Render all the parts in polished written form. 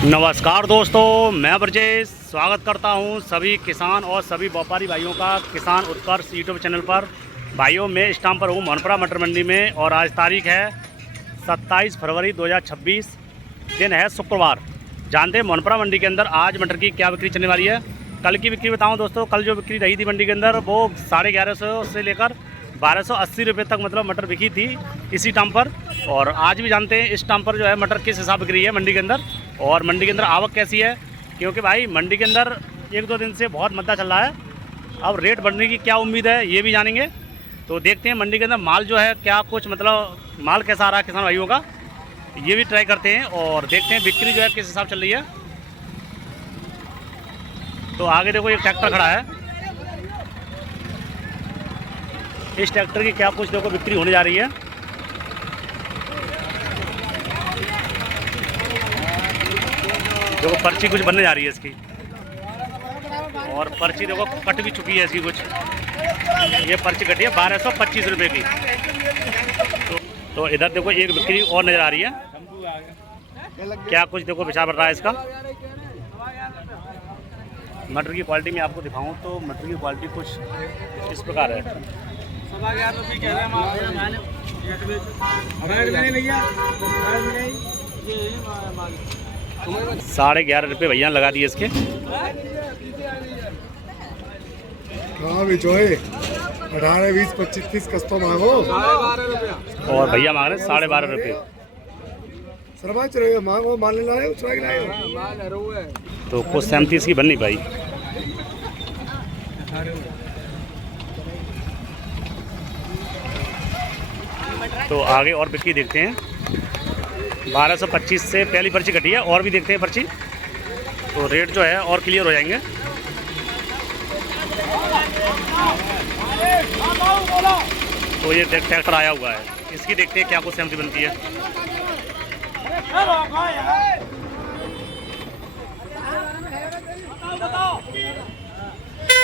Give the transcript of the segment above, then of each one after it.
नमस्कार दोस्तों, मैं ब्रजेश स्वागत करता हूं सभी किसान और सभी व्यापारी भाइयों का किसान उत्कर्ष यूट्यूब चैनल पर। भाइयों, मैं इस टाइम पर हूं मनपुरा मटर मंडी में और आज तारीख है 27 फरवरी 2026, दिन है शुक्रवार। जानते हैं मनपुरा मंडी के अंदर आज मटर की क्या बिक्री चलने वाली है। कल की बिक्री बताऊं दोस्तों, कल जो बिक्री रही थी मंडी के अंदर वो 1150 से लेकर 1280 रुपये तक मतलब मटर बिकी थी इसी टाइम पर। और आज भी जानते हैं इस टाइम पर जो है मटर किस हिसाब बिक रही है मंडी के अंदर और मंडी के अंदर आवक कैसी है, क्योंकि भाई मंडी के अंदर एक दो दिन से बहुत मद्दा चल रहा है। अब रेट बढ़ने की क्या उम्मीद है ये भी जानेंगे। तो देखते हैं मंडी के अंदर माल जो है क्या कुछ मतलब माल कैसा आ रहा है किसान भाइयों का, ये भी ट्राई करते हैं और देखते हैं बिक्री जो है किस हिसाब चल रही है। तो आगे देखो एक ट्रैक्टर खड़ा है, इस ट्रैक्टर की क्या कुछ देखो बिक्री होने जा रही है। देखो पर्ची कुछ बनने जा रही है इसकी, और पर्ची देखो कट भी चुकी है इसकी कुछ। ये पर्ची कटी है 1225 रुपये की। तो इधर देखो एक बिक्री और नज़र आ रही है, क्या कुछ देखो विचार बढ़ रहा है इसका। मटर की क्वालिटी में आपको दिखाऊं तो मटर की क्वालिटी कुछ इस प्रकार है। 11.5 रुपये भैया लगा दिए इसके। हाँ जो है 18, 20, 25, 30 कस्तो मांगो और भैया मांग रहे हैं 12.5 रुपये। सरमाच रहे मांगो माल ले लाए उचरा के लाए। तो कुछ सहमति इसकी बन नहीं पाई। तो आगे और बिक्री देखते हैं। 1225 से पहली पर्ची कटी है और भी देखते हैं पर्ची, तो रेट जो है और क्लियर हो जाएंगे। तो ये ट्रैक्टर आया हुआ है, इसकी देखते हैं क्या कुछ सहमति बनती है।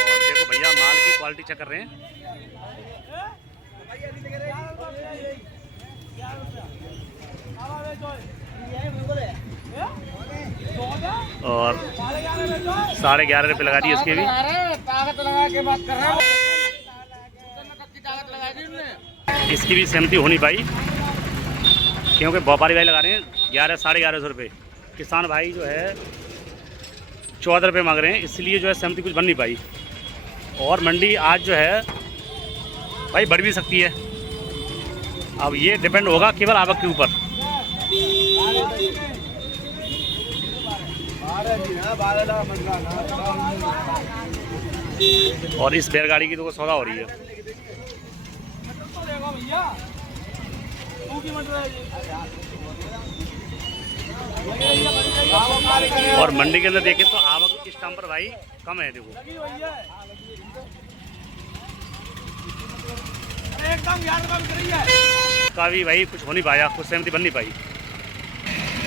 और देखो भैया माल की क्वालिटी चेक कर रहे हैं। और 11.5 रुपये लगा दिए इसके भी। इसकी भी सहमति हो नहीं पाई, क्योंकि व्यापारी भाई लगा रहे हैं 11, 1150 रुपये। किसान भाई जो है 14 रुपये मांग रहे हैं, इसलिए जो है सहमति कुछ बन नहीं पाई। और मंडी आज जो है भाई बढ़ भी सकती है, अब ये डिपेंड होगा केवल आवक के ऊपर। और इस बैलगाड़ी की तो सौदा हो रही है। और मंडी के अंदर देखें तो आवक इस टाइम पर भाई कम है। देखो का भी भाई कुछ हो नहीं पाया, कुछ सहमति बन नहीं पाई।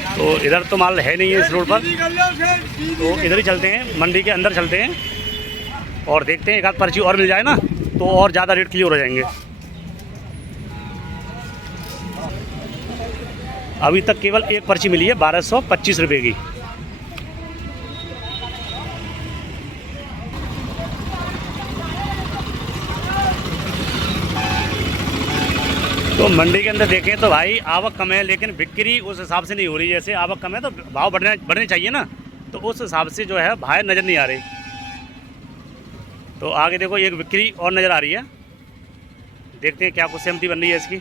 तो इधर तो माल है नहीं है इस रोड पर, तो इधर ही चलते हैं, मंडी के अंदर चलते हैं और देखते हैं एक आध पर्ची और मिल जाए ना तो और ज़्यादा रेट क्लियर हो जाएंगे। अभी तक केवल एक पर्ची मिली है 1225 रुपये की। तो मंडी के अंदर देखें तो भाई आवक कम है, लेकिन बिक्री उस हिसाब से नहीं हो रही। जैसे आवक कम है तो भाव बढ़ने चाहिए ना, तो उस हिसाब से जो है भाव नज़र नहीं आ रही। तो आगे देखो एक बिक्री और नज़र आ रही है, देखते हैं क्या कुछ सहमति बन रही है इसकी।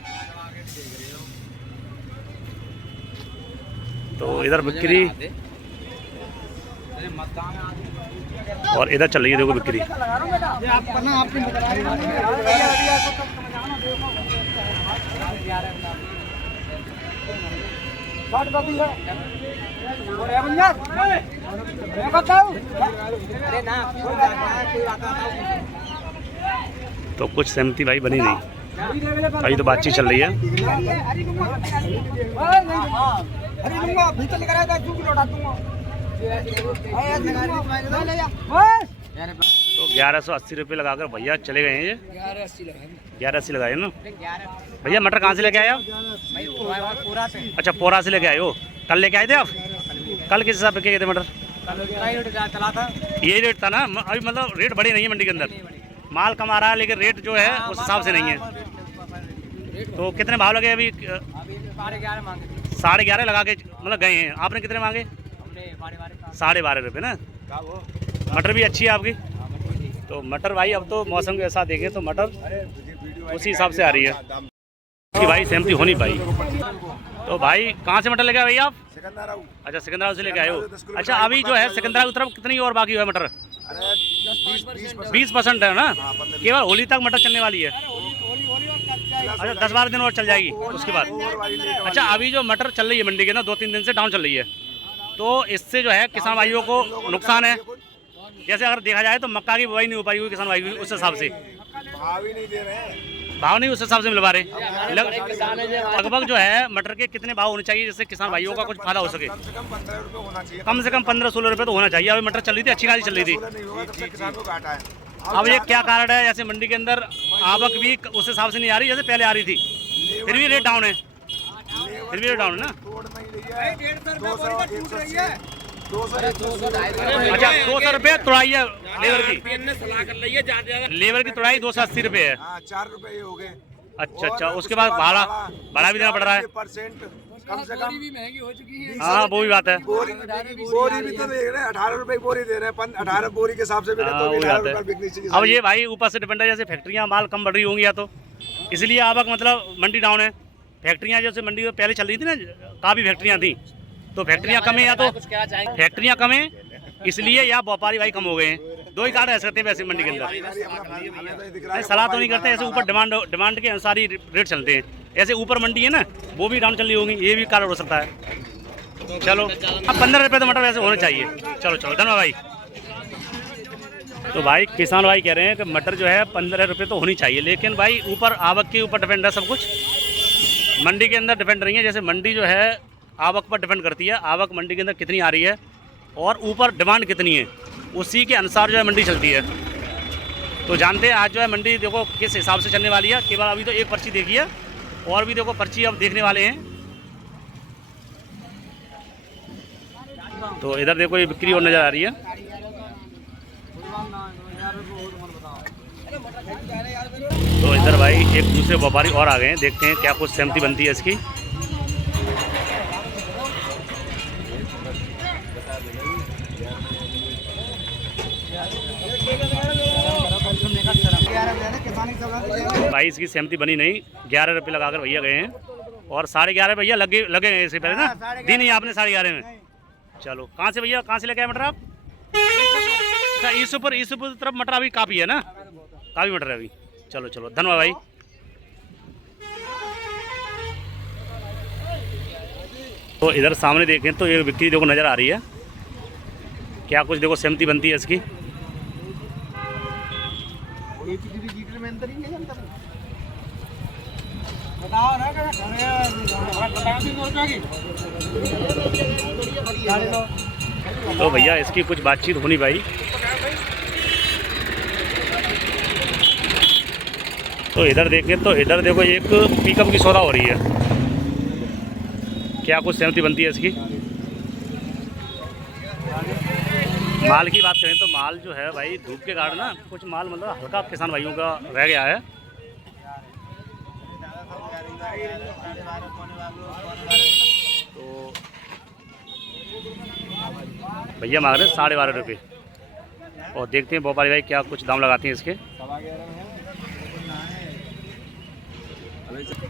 तो इधर बिक्री और इधर चल रही है देखो बिक्री। तो कुछ सहमति भाई बनी नहीं, अभी तो बातचीत चल रही है। तो 1180 रुपये लगाकर भैया चले गए हैं। ये 1180 लगाए ना भैया। मटर कहाँ से लेके आए आप? अच्छा, पोरा से लेके आए हो। कल लेके आए थे आप? कल किस हिसाब से बिके गए थे मटर? चला था यही रेट था ना? अभी मतलब रेट बढ़े नहीं है मंडी के अंदर, माल कम आ रहा है लेकिन रेट जो है उस हिसाब से नहीं है। तो कितने भाव लगे अभी? 11.5 मांगे, 11.5 लगा के मतलब गए हैं। आपने कितने मांगे? हमने 12.5 12.5 रुपये ना। मटर भी अच्छी है आपकी। तो मटर भाई अब तो मौसम के ऐसा देखें तो मटर उसी हिसाब से आ रही है कि भाई सहमति होनी भाई। तो भाई कहाँ से मटर लेके आए भाई आप? अच्छा सिकंदराबाद से लेके आए हो। अच्छा अभी जो है सिकंदराबाद की तरफ कितनी और बाकी है मटर? 20% है ना, केवल होली तक मटर चलने वाली है। अच्छा 10-12 दिन और चल जाएगी उसके बाद। अच्छा अभी जो मटर चल रही है मंडी के ना 2-3 दिन से डाउन चल रही है, तो इससे जो है किसान भाइयों को नुकसान है। जैसे अगर देखा जाए तो मक्का की बुआई नहीं हो पाई हुई किसान भाई की, उस हिसाब से भाव नहीं उस हिसाब से मिल पा रहे। लगभग जो है मटर के कितने भाव होने चाहिए जिससे किसान भाइयों का कुछ फायदा हो सके? कम से कम 15-16 रुपये तो होना चाहिए। अभी मटर चल रही थी, अच्छी खासी चल रही थी। अब ये क्या कारण है? जैसे मंडी के अंदर आवक भी उस हिसाब से नहीं आ रही जैसे पहले आ रही थी, फिर भी रेट डाउन है, फिर भी रेट डाउन है ना। अच्छा 200 रुपये तुड़ाई है लेबर की, लेबर की तुड़ाई 280 रुपये है। 4 रुपये हो गए। अच्छा उसके बाद भाड़ा भी देना पड़ रहा है। कम से कम भी महंगी हो चुकी है। हाँ वो भी बात है। बोरी भी तो देख रहे हैं, 18 रुपए बोरी दे रहे हैं। 18 बोरी के हिसाब से भी तो हाँ, भी वही 18 बात है। रुपए बिकनी चाहिए। अब ये भाई ऊपर से डिपेंड है, जैसे फैक्ट्रियाँ माल कम बढ़ रही होंगी या तो इसलिए आवक मतलब मंडी डाउन है। फैक्ट्रियाँ जैसे मंडी में पहले चल रही थी ना, काफ़ी फैक्ट्रियाँ थी, तो फैक्ट्रियाँ कम है या तो फैक्ट्रियाँ कम है इसलिए, या व्यापारी भाई कम हो गए हैं। दो ही कारण रह सकते हैं वैसे मंडी के अंदर। नहीं, सलाह तो नहीं करते, ऐसे ऊपर डिमांड के अनुसार ही रेट चलते हैं। ऐसे ऊपर मंडी है ना वो भी डाउन चल रही होगी, ये भी कारण हो सकता है। चलो अब 15 रुपये तो मटर वैसे होने चाहिए। चलो धन्यवाद भाई। तो भाई किसान भाई कह रहे हैं कि मटर जो है 15 रुपये तो होनी चाहिए, लेकिन भाई ऊपर आवक के ऊपर डिपेंड है सब कुछ, मंडी के अंदर डिपेंड नहीं है। जैसे मंडी जो है आवक पर डिपेंड करती है, आवक मंडी के अंदर कितनी आ रही है और ऊपर डिमांड कितनी है, उसी के अनुसार जो है मंडी चलती है। तो जानते हैं आज जो है मंडी देखो किस हिसाब से चलने वाली है। केवल अभी तो एक पर्ची देखी है, और भी देखो पर्ची अब देखने वाले हैं। तो इधर देखो ये बिक्री और नज़र आ रही है। तो इधर भाई एक दूसरे व्यापारी और आ गए हैं, देखते हैं क्या कुछ सहमति बनती है इसकी। भाई इसकी सहमति बनी नहीं, 11 रुपये लगाकर भैया गए हैं, और 11.5 भैया लगे हैं इससे पहले ना, दी नहीं आपने 11.5 में। चलो कहाँ से भैया, कहाँ से लेके आए मटर आप? अच्छा ईसुपुर तरफ मटर अभी काफ़ी है ना, काफ़ी मटर है अभी। चलो धन्यवाद भाई। तो इधर सामने देखें तो ये बिक्री देखो नज़र आ रही है, क्या कुछ देखो सहमति बनती है इसकी। तो भैया इसकी कुछ बातचीत होनी भाई। तो इधर देखें तो इधर देखो एक पिकअप की सौदा हो रही है, क्या कुछ सहमति बनती है इसकी। माल की बात करें तो माल जो है भाई धूप के कारण ना कुछ माल मतलब हल्का किसान भाइयों का रह गया है। तो भैया मांग रहे 12.5 रुपये, और देखते हैं व्यापारी भाई क्या कुछ दाम लगाते हैं इसके।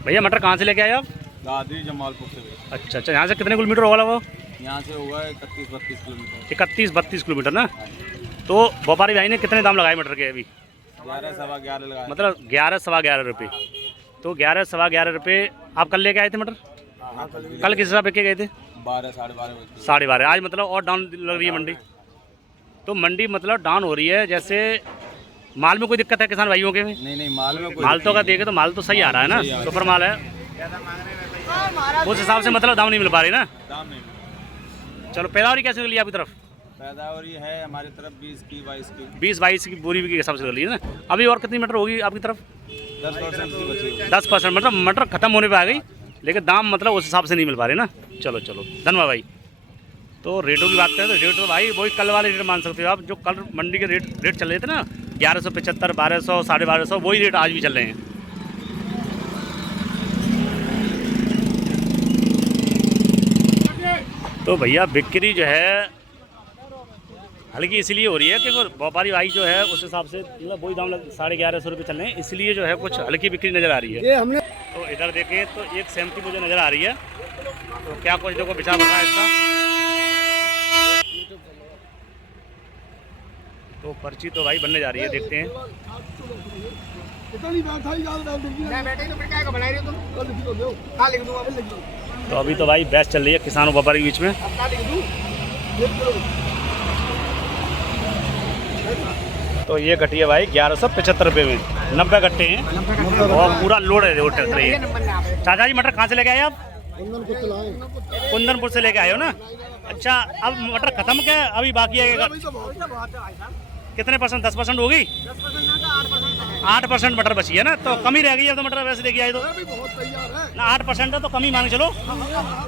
भैया मटर कहाँ से लेके आए आप? दादरी जमालपुर से। अच्छा यहाँ से कितने किलोमीटर होगा वो? यहाँ से होगा 31-32 किलोमीटर। 31-32 किलोमीटर ना। तो व्यापारी भाई ने कितने दाम लगाए मटर के अभी? 11-11.25 लगाए, मतलब 11-11.25 रुपये। तो 11-11.25 रुपये आप कल लेके आए थे मटर? कल किस हिसाब के गए थे? 12-12.5 12.5। आज मतलब और डाउन लग रही है मंडी। तो मंडी मतलब डाउन हो रही है, जैसे माल में कोई दिक्कत है किसान भाइयों के में? नहीं माल में कोई माल तो अगर देखे तो माल तो सही आ रहा है ना, सुपर माल है, उस हिसाब से मतलब दाम नहीं मिल पा रही ना। दाम नहीं। चलो पैदावारी कैसे मिली आपकी तरफ? पैदावारी है हमारी तरफ 20 की 22 की 20-22 की बोरी के हिसाब से कर ली है ना। अभी और कितनी मटर होगी आपकी तरफ? 10% की बची। 10% मतलब मटर खत्म होने पे आ गई, लेकिन दाम मतलब उस हिसाब से नहीं मिल पा रहे ना। चलो धन्यवाद भाई। तो रेटों की बात करें तो रेट तो भाई वही कल वाले रेट मान सकते हो आप, जो कल मंडी के रेट चल रहे थे ना 1175, 1200, 1250, वही रेट आज भी चल रहे हैं। तो भैया बिक्री जो है हल्की इसलिए हो रही है कि व्यापारी भाई जो है उस हिसाब से मतलब वही दाम 1150 रुपये चल रहे हैं, इसलिए जो है कुछ हल्की बिक्री नज़र आ रही है। ये हमने तो इधर देखें तो एक सहमति मुझे नज़र आ रही है, तो क्या कुछ देखो विचार बता है इसका। तो पर्ची तो भाई बनने जा रही है, देखते हैं। तो अभी तो भाई बहस चल रही है किसानों व्यापारी के बीच में। तो ये गट्टी है भाई 1175 रुपये में, 90 गट्टे हैं और पूरा लोड है वो ट्रैक्टर ये। चाचा जी मटर कहाँ से लेके आए आप? कुंदनपुर से लेके आए हो ना। अच्छा, अब मटर खत्म क्या है, अभी बाकी है? कितने परसेंट? 10% होगी? 8% मटर बची है ना, तो कमी रह गई है। तो मटर वैसे लेके आए तो ना 8% है तो कमी मान चलो।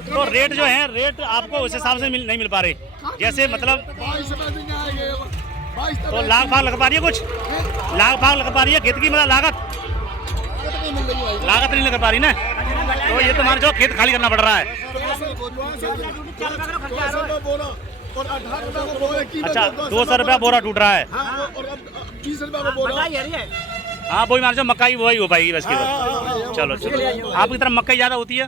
तो रेट जो है रेट आपको उस हिसाब से नहीं मिल पा रहे, जैसे मतलब तो लाख भाग लग पा रही है, कुछ लाख भाग लग पा रही है खेत की, मतलब लागत नहीं लग पा रही ना। तो ये तो मान जो खेत खाली करना पड़ रहा है। अच्छा, 200 रुपया बोरा टूट रहा है। हाँ वही मान जो मक्का वही हो पाएगी बस की बात। चलो चलो, आपकी तरफ मक्का ज़्यादा होती है?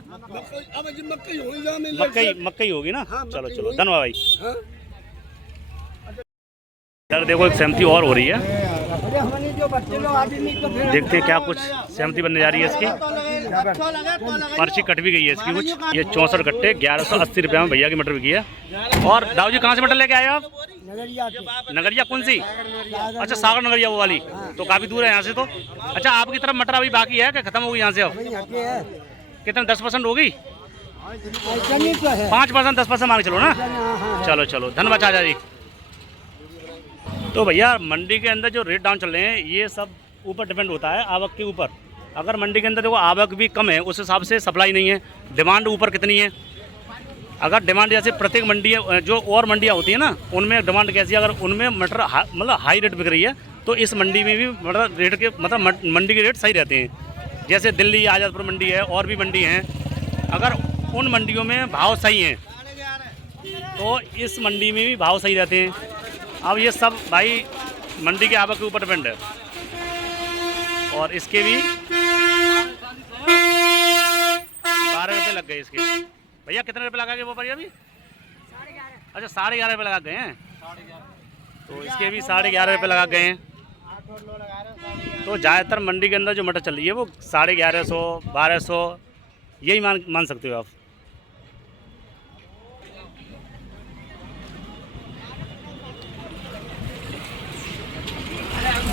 मक्का होगी ना। चलो चलो, धन्यवाद भाई। इधर देखो एक सहमति और हो रही है, देखते हैं क्या कुछ सहमति बनने जा रही है इसकी। पर्ची कट भी गई है इसकी कुछ। ये 64 गट्टे 1180 रुपये में भैया की मटर बिकी है। और दाऊ जी कहाँ से मटर लेके आए आप? नगरिया। कौन सी? अच्छा, सागर नगरिया वो वाली, तो काफ़ी दूर है यहाँ से तो। अच्छा, आपकी तरफ मटर अभी बाकी है कि खत्म होगी यहाँ से? अब कितने 10% होगी? 5%, 10% मान के चलो ना। चलो चलो, धन्यवाद चाचा जी। तो भैया मंडी के अंदर जो रेट डाउन चल रहे हैं ये सब ऊपर डिपेंड होता है आवक के ऊपर। अगर मंडी के अंदर देखो आवक भी कम है, उस हिसाब से सप्लाई नहीं है, डिमांड ऊपर कितनी है। अगर डिमांड जैसे प्रत्येक मंडी जो और मंडियाँ होती है ना उनमें डिमांड कैसी है, अगर उनमें मटर मतलब हाई रेट बिक रही है तो इस मंडी में भी मटर रेट के मतलब मंडी के रेट सही रहते हैं। जैसे दिल्ली आज़ादपुर मंडी है और भी मंडी हैं, अगर उन मंडियों में भाव सही हैं तो इस मंडी में भी भाव सही रहते हैं। अब ये सब भाई मंडी के आवक के ऊपर डिपेंड है। और इसके भी 12 रुपये लग गए इसके। भैया कितने रुपये लगा गए वो पर अभी? अच्छा, 11.5 रुपये लगा गए हैं। तो इसके भी 11.5 रुपये लगा गए हैं। तो ज़्यादातर मंडी के अंदर जो मटर चल रही है वो 1150, 1200 यही मान सकते हो आप।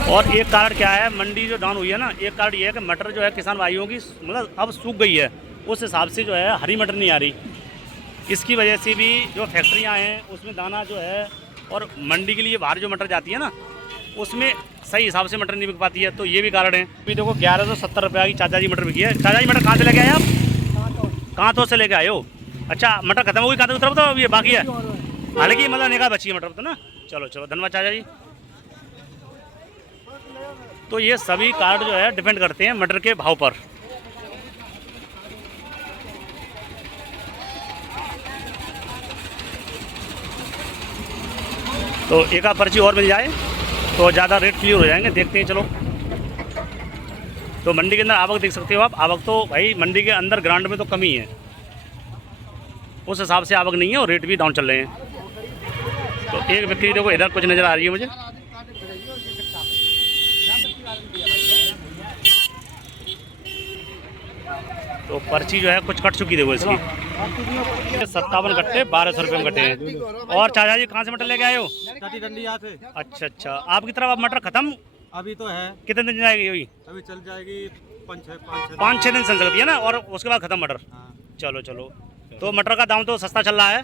और एक कारण क्या है मंडी जो डाउन हुई है ना, एक कारण ये है कि मटर जो है किसान भाइयों की मतलब अब सूख गई है, उस हिसाब से जो है हरी मटर नहीं आ रही। इसकी वजह से भी जो फैक्ट्रियां हैं उसमें दाना जो है और मंडी के लिए बाहर जो मटर जाती है ना उसमें सही हिसाब से मटर नहीं बिक पाती है, तो ये भी कारण है। अभी देखो 1170 रुपये की चाचा जी मटर बिकी है। चाचा जी मटर कहाँ से लेके आए आप? कांतों से लेके आए हो? अच्छा, मटर खत्म हो गई कांतों की तरफ? तो ये बाकी है हालांकि मतलब निकाह बची है मटर तो ना। चलो चलो, धन्यवाद चाचा जी। तो ये सभी कार्ड जो है डिपेंड करते हैं मटर के भाव पर। तो एक आध पर्ची और मिल जाए तो ज़्यादा रेट क्लियर हो जाएंगे, देखते हैं। चलो, तो मंडी के अंदर आवक देख सकते हो आप। आवक तो भाई मंडी के अंदर ग्राउंड में तो कमी है, उस हिसाब से आवक नहीं है और रेट भी डाउन चल रहे हैं। तो एक बिक्री देखो इधर कुछ नज़र आ रही है मुझे। तो पर्ची जो है कुछ कट चुकी देखो इसकी। 57 गट्टे 1200 रुपये में कटे हैं। और चाचा जी कहाँ से मटर लेके आए हो? अच्छा अच्छा, आपकी तरफ अब मटर खत्म अभी तो है। कितने दिन जाएगी? अभी चल जाएगी 5-6 दिन चल सकती है ना, और उसके बाद खत्म मटर। चलो चलो, तो मटर का दाम तो सस्ता चल रहा है।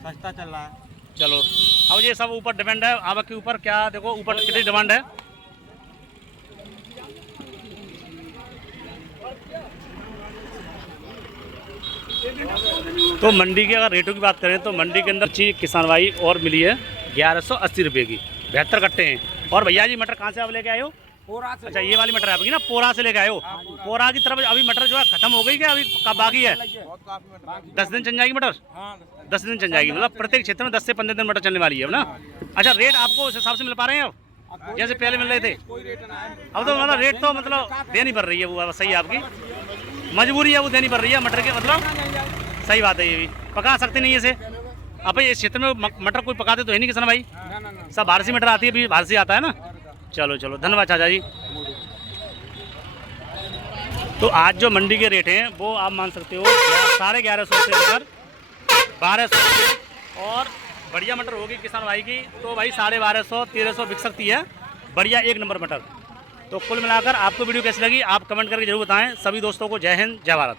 चलो, अब ये सब ऊपर डिपेंड है आवक के ऊपर। क्या देखो ऊपर कितनी डिमांड है। तो मंडी के अगर रेटों की बात करें तो मंडी के अंदर अच्छी किसान भाई और मिली है 1180 रुपये की, 72 कट्टे हैं। और भैया जी मटर कहाँ से आप लेके आए हो? अच्छा ये वाली मटर है आपकी ना, पोरा से लेके आए हो। पोरा की तरफ अभी मटर जो है खत्म हो गई क्या, अभी कब बाकी है? 10 दिन चल जाएगी मटर, 10 दिन चल जाएगी, मतलब प्रत्येक क्षेत्र में 10 से 15 दिन मटर चलने वाली है ना। अच्छा रेट आपको उस हिसाब से मिल पा रहे हैं अब जैसे पहले मिल रहे थे? अब तो मतलब रेट तो मतलब देनी पड़ रही है, वो सही है आपकी मजबूरी है, वो देनी पड़ रही है मटर के, मतलब सही बात है। ये भी पका सकते नहीं इसे अब इस क्षेत्र में मटर कोई पकाते तो है नहीं किसान भाई, सब बाहर से मटर आती है, अभी बाहर से आता है ना। चलो चलो धन्यवाद चाचा जी। तो आज जो मंडी के रेट हैं वो आप मान सकते हो 1150 से लेकर 1200, और बढ़िया मटर होगी किसान भाई की तो भाई 1250 1300 बिक सकती है, बढ़िया एक नंबर मटर। तो कुल मिलाकर आपको वीडियो कैसी लगी आप कमेंट करके जरूर बताएं। सभी दोस्तों को जय हिंद जय भारत।